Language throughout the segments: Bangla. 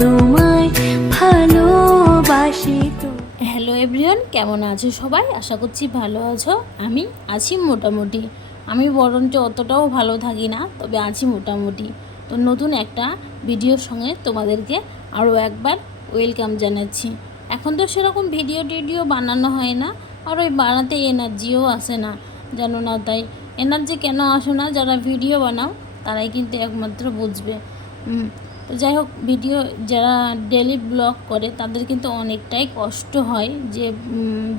তোমায় হ্যালো এভরিওয়ান কেমন আছো সবাই? আশা করছি ভালো আছো। আমি আছি মোটামুটি। আমি বরঞ্চ অতটাও ভালো থাকি না, তবে আছি মোটামুটি। তো নতুন একটা ভিডিওর সঙ্গে তোমাদেরকে আরও একবার ওয়েলকাম জানাচ্ছি। এখন তো সেরকম ভিডিও টিডিও বানানো হয় না, আর ওই বানাতে এনার্জিও আসে না, জানো না তাই। এনার্জি কেন আসে না? যারা ভিডিও বানাও, তারাই কিন্তু একমাত্র বুঝবে। তো যাই হোক, ভিডিও যারা ডেলি ব্লগ করে, তাদের কিন্তু অনেকটাই কষ্ট হয় যে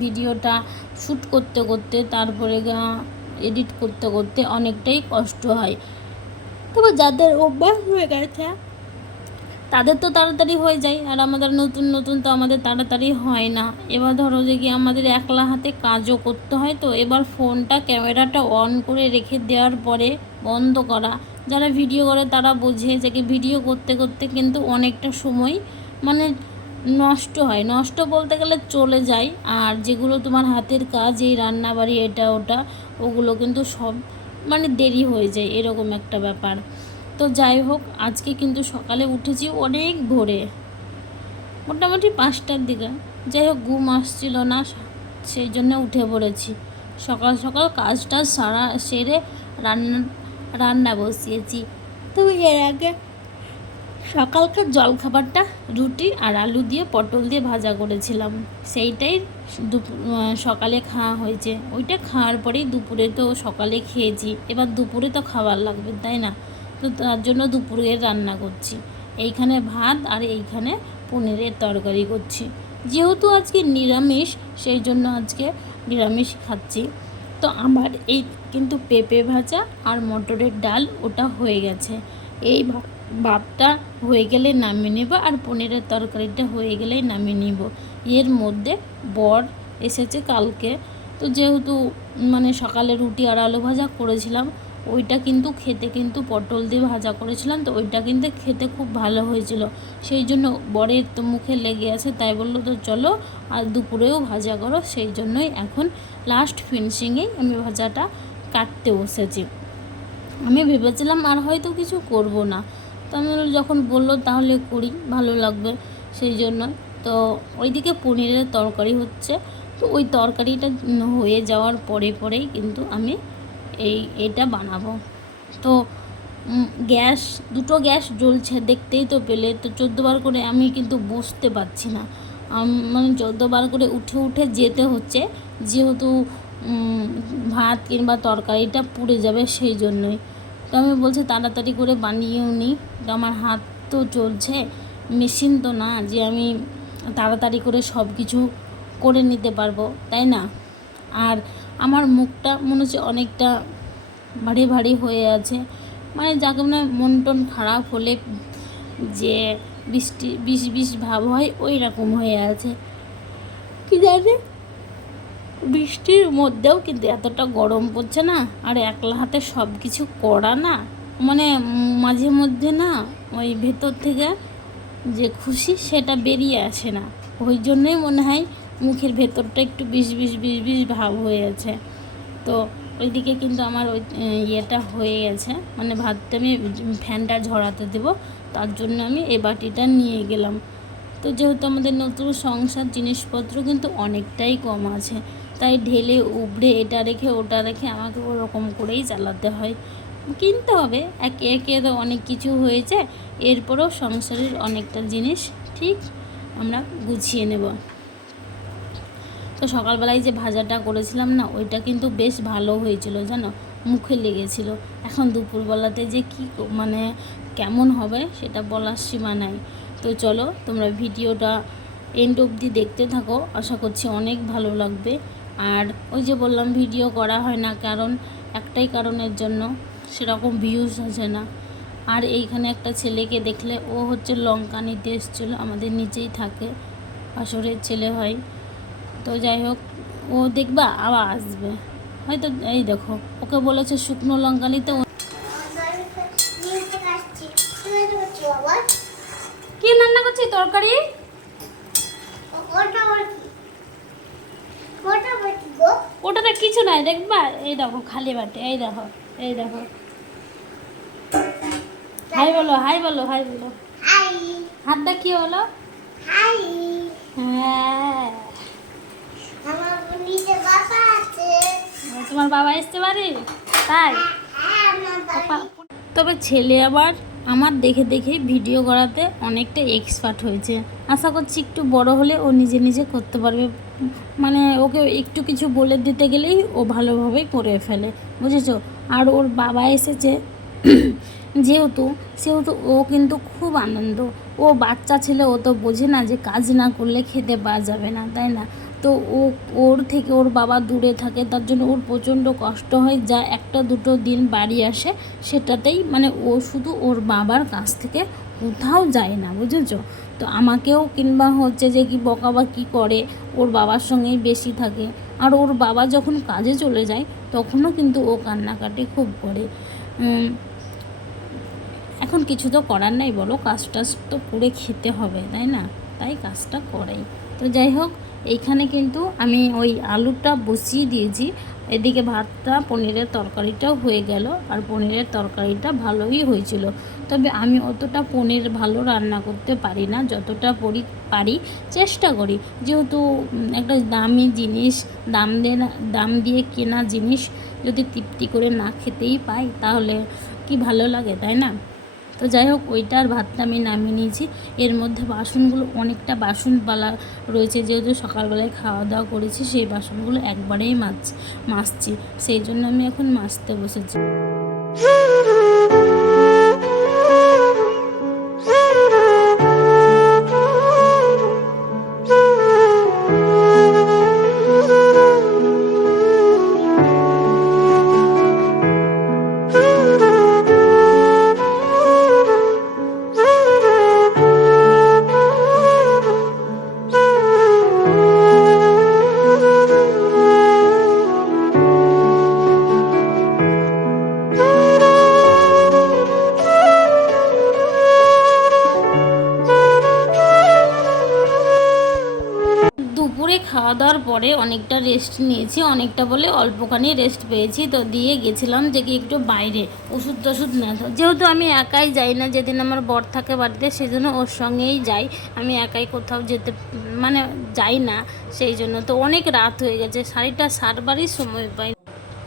ভিডিওটা শ্যুট করতে করতে, তারপরে এডিট করতে করতে অনেকটাই কষ্ট হয়। তবে যাদের অভ্যাস হয়ে গেছে, তাদের তো তাড়াতাড়ি হয়ে যায়, আর আমাদের নতুন নতুন তো আমাদের তাড়াতাড়ি হয় না। এবার ধরো যে কি আমাদের একলা হাতে কাজও করতে হয়, তো এবার ফোনটা ক্যামেরাটা অন করে রেখে দেওয়ার পরে বন্ধ করা যারা ভিডিও করে তারা বোঝে যে ভিডিও করতে করতে কিন্তু অনেকটা সময় মানে নষ্ট হয়। নষ্ট বলতে গেলে চলে যায়। আর যেগুলো তোমার হাতের কাজ, এই রান্নাবাড়ি, এটা, ওটা, ওগুলো কিন্তু সব মানে দেরি হয়ে যায়। এরকম একটা ব্যাপার। তো যাই হোক, আজকে কিন্তু সকালে উঠেছি অনেক ভোরে। মোটামুটি পাঁচটার দিকে। যাই হোক, ঘুম আসছিল না সেই জন্য উঠে পড়েছি। সকাল সকাল কাজটা সারা সেরে রান্না রান্না বসিয়েছি। তো এর আগে সকালকার জলখাবারটা রুটি আর আলু দিয়ে পটল দিয়ে ভাজা করেছিলাম। সেইটাই সকালে খাওয়া হয়েছে। ওইটা খাওয়ার পরেই দুপুরে তো সকালে খেয়েছি। এবার দুপুরে তো খাবার লাগবে, তাই না? তো তার জন্য দুপুরে রান্না করছি। এইখানে ভাত আর এইখানে পনিরের তরকারি করছি। যেহেতু আজকে নিরামিষ, সেই জন্য আজকে নিরামিষ খাচ্ছি। তো আমার এই কিন্তু পেঁপে ভাজা আর মটরের ডাল ওটা হয়ে গেছে। এই ভা- ভাতটা হয়ে গেলে নামিয়ে নেব আর পনিরের তরকারিটা হয়ে গেলেই নামিয়ে নিব। এর মধ্যে বর এসেছে কালকে। তো যেহেতু মানে সকালে রুটি আর আলু ভাজা করেছিলাম, ওইটা কিন্তু খেতে কিন্তু পটল দিয়ে ভাজা করেছিলাম, তো ওইটা কিন্তু খেতে খুব ভালো হয়েছিল। সেই জন্য বরের তো মুখে লেগে আছে, তাই বলল, তো চলো, আর দুপুরেও ভাজা করো। সেই জন্যই এখন লাস্ট ফিনিশিংয়েই আমি ভাজাটা কাটতে বসেছি। আমি ভেবেছিলাম আর হয়তো কিছু করব না। তো আমি যখন বলল তাহলে করি, ভালো লাগবে সেই জন্য। তো ওইদিকে পনিরের তরকারি হচ্ছে। তো ওই তরকারিটা হয়ে যাওয়ার পরে পরেই কিন্তু আমি এই এটা বানাবো। তো গ্যাস, দুটো গ্যাস জ্বলছে, দেখতেই তো পেলে। তো চোদ্দোবার করে আমি কিন্তু বসতে পারছি না। মানে চোদ্দোবার করে উঠে উঠে যেতে হচ্ছে। যেহেতু ভাত কিংবা তরকারিটা পুড়ে যাবে সেই জন্যই। তো আমি বলছি, তাড়াতাড়ি করে বানিয়েও নিই তো আমার হাত তো চলছে, মেশিন তো না, যে আমি তাড়াতাড়ি করে সব কিছু করে নিতে পারব, তাই না? আর আমার মুখটা মনে হচ্ছে অনেকটা ভারী ভারী হয়ে আছে। মানে যাকে মানে মন টন খারাপ হলে যে বৃষ্টি, বিষ বিষ ভাব হয়, ওই রকম হয়ে আছে। কি জানি? বৃষ্টির মধ্যেও কিন্তু এতটা গরম পড়ছে না, আর একলা হাতে সব কিছু করা না। মানে মাঝে মধ্যে না, ওই ভেতর থেকে যে খুশি সেটা বেরিয়ে আসে না। ওই জন্যই মনে হয় মুখের ভেতরটা একটু বিষ বিষ বিষ বিষ ভাব হয়ে আছে। তো ওইদিকে কিন্তু আমার ওই ইয়েটা হয়ে গেছে। মানে ভাতটা আমি ফ্যানটা ঝরাতে দেবো, তার জন্য আমি এই বাটিটা নিয়ে গেলাম। তো যেহেতু আমাদের নতুন সংসার, জিনিসপত্র কিন্তু অনেকটাই কম আছে। তাই ঢেলে উবড়ে এটা রেখে ওটা রেখে আমাকে ওরকম করেই চালাতে হয়। কিনতে হবে। একে একে তো অনেক কিছু হয়েছে। এরপরও সংসারের অনেকটা জিনিস ঠিক আমরা গুছিয়ে নেব। তো সকালবেলায় যে ভাজাটা করেছিলাম না, ওইটা কিন্তু বেশ ভালো হয়েছিল, জানো? মুখে লেগেছিল। এখন দুপুরবেলাতে যে কি মানে কেমন হবে সেটা বলার সীমা নাই। তো চলো তোমরা ভিডিওটা এন্ড অবধি দেখতে থাকো। আশা করছি অনেক ভালো লাগবে। আর ওই যে বললাম ভিডিও করা হয় না কারণ একটাই কারণের জন্য সেরকম ভিউজ আসে না। আর এইখানে একটা ছেলেকে দেখলে ও হচ্ছে লঙ্কা নিতে এসেছিল আমাদের নিচেই থাকে আসরের ছেলে হয়। তো যাই হোক ও দেখবা আবার আসবে। হয়তো এই দেখো ওকে বলেছে শুকনো লঙ্কা নিতে কি রান্না করছি তরকারি ওটাতে কিছু নাই দেখবা? এই দেখো খালি বাটি এই দেখো এই দেখো। হাই বলো হাই বলো হাই বলো। হাতটা কি হলো? হ্যাঁ। তোমার বাবা এসতে পারে তাই? তবে ছেলে আবার? আমার দেখে দেখে ভিডিও করাতে অনেকটা এক্সপার্ট হয়েছে। আশা করছি একটু বড় হলে ও নিজে নিজে করতে পারবে। মানে ওকে একটু কিছু বলে দিতে গেলেই ও ভালোভাবেই করে ফেলে। বুঝেছ? আর ওর বাবা এসেছে। যেহেতু, সেহেতু ও কিন্তু খুব আনন্দ। ও বাচ্চা ছেলে, ও তো বোঝে না যে কাজ না করলে খেতে পাওয়া যাবে না, তাই না? তো ও, ওর থেকে ওর বাবা দূরে থাকে, তার জন্য ওর প্রচণ্ড কষ্ট হয়, যা একটা দুটো দিন বাড়ি আসে, সেটাতেই মানে ও শুধু ওর বাবার কাছ থেকে কোথাও যায় না, বুঝেছ? তো আমাকেও কিংবা হচ্ছে যে কি বকাবাকি করে, ওর বাবার সঙ্গেই বেশি থাকে। আর ওর বাবা যখন কাজে চলে যায়, তখনও কিন্তু ও কান্নাকাটি খুব করে। এখন কিছু তো করার নাই বলো কাজ টাজ তো করে খেতে হবে, তাই না? তাই কাজটা করাই। তো যাই হোক এইখানে কিন্তু আমি ওই আলুটা বসিয়ে দিয়েছি। এদিকে ভাতটা, পনিরের তরকারিটাও হয়ে গেল আর পনিরের তরকারিটা ভালোই হয়েছিল। তবে আমি অতটা পনির ভালো রান্না করতে পারি না, যতটা পরি, পারি চেষ্টা করি। যেহেতু একটা দামি জিনিস, দাম দিয়ে দাম দিয়ে কেনা জিনিস যদি তৃপ্তি করে না খেতেই পাই, তাহলে কি ভালো লাগে, তাই না? তো যাই হোক ওইটার ভাতটা আমি নামিয়ে নিয়েছি। এর মধ্যে বাসনগুলো, অনেকটা বাসনপালা রয়েছে, যেহেতু সকালবেলায় খাওয়া দাওয়া করেছি, সেই বাসনগুলো একবারেই মাছ, মাছছি। সেই জন্য আমি এখন মাছতে বসেছি। পরে অনেকটা রেস্ট নিয়েছি, অনেকটা বলে অল্পখানি রেস্ট পেয়েছি। তো দিয়ে গেছিলাম যে কি একটু বাইরে, ওষুধ টষুধ নেওয়া যেহেতু আমি একাই যাই না, যেদিন আমার বর থাকে বাড়িতে সেই জন্য ওর সঙ্গেই যাই। আমি একাই কোথাও যেতে মানে যাই না, সেই জন্য। তো অনেক রাত হয়ে গেছে, শাড়িটা সারবারই সময় পাই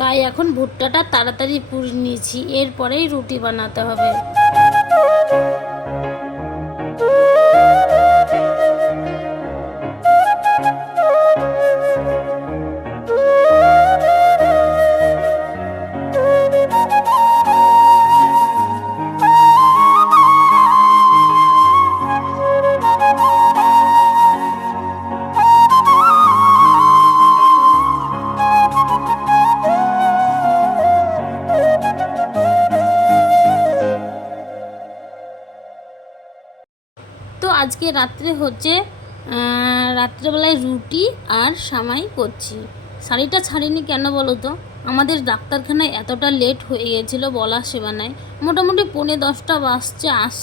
তাই এখন ভুট্টাটা তাড়াতাড়ি পুড়ে নিয়েছি, এরপরেই রুটি বানাতে হবে। আজকে রাত্রে হচ্ছে রাত্রেবেলায় রুটি আর সামাই করছি। শাড়িটা ছাড়িনি কেন বলো তো? আমাদের ডাক্তারখানায় এতটা লেট হয়ে গেছিল বলা সেবা নাই। মোটামুটি পৌনে দশটা বাজছে, আস,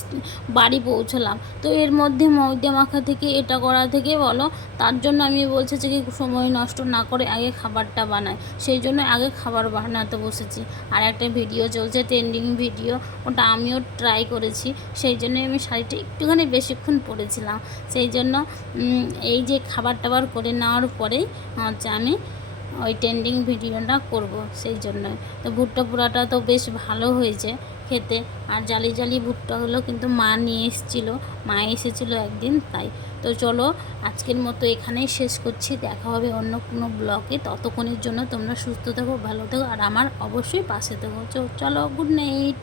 বাড়ি পৌঁছলাম। তো এর মধ্যে ময়দা মাখা থেকে, এটা করা থেকে বলো, তার জন্য আমি বলছি যে সময় নষ্ট না করে আগে খাবারটা বানাই। সেই জন্য আগে খাবার বানাতে বসেছি। আর একটা ভিডিও চলছে ট্রেন্ডিং ভিডিও ওটা আমিও ট্রাই করেছি। সেই জন্য আমি শাড়িটা একটুখানি বেশিক্ষণ পরেছিলাম। সেই জন্য এই যে খাবার টাবার করে নেওয়ার পরেই হচ্ছে আমি ওই ট্রেন্ডিং ভিডিওটা করব সেই জন্য। তো ভুট্টা পোড়াটা তো বেশ ভালো হয়েছে খেতে। আর জালি জালি ভুট্টাগুলো কিন্তু মা নিয়ে এসেছিল। মা এসেছিল একদিন, তাই। তো চলো আজকের মতো এখানেই শেষ করছি। দেখা হবে অন্য কোনো ব্লগে। ততক্ষণের জন্য তোমরা সুস্থ থেকো, ভালো থেকো, আর আমার অবশ্যই পাশে থেকো। চলো গুড নাইট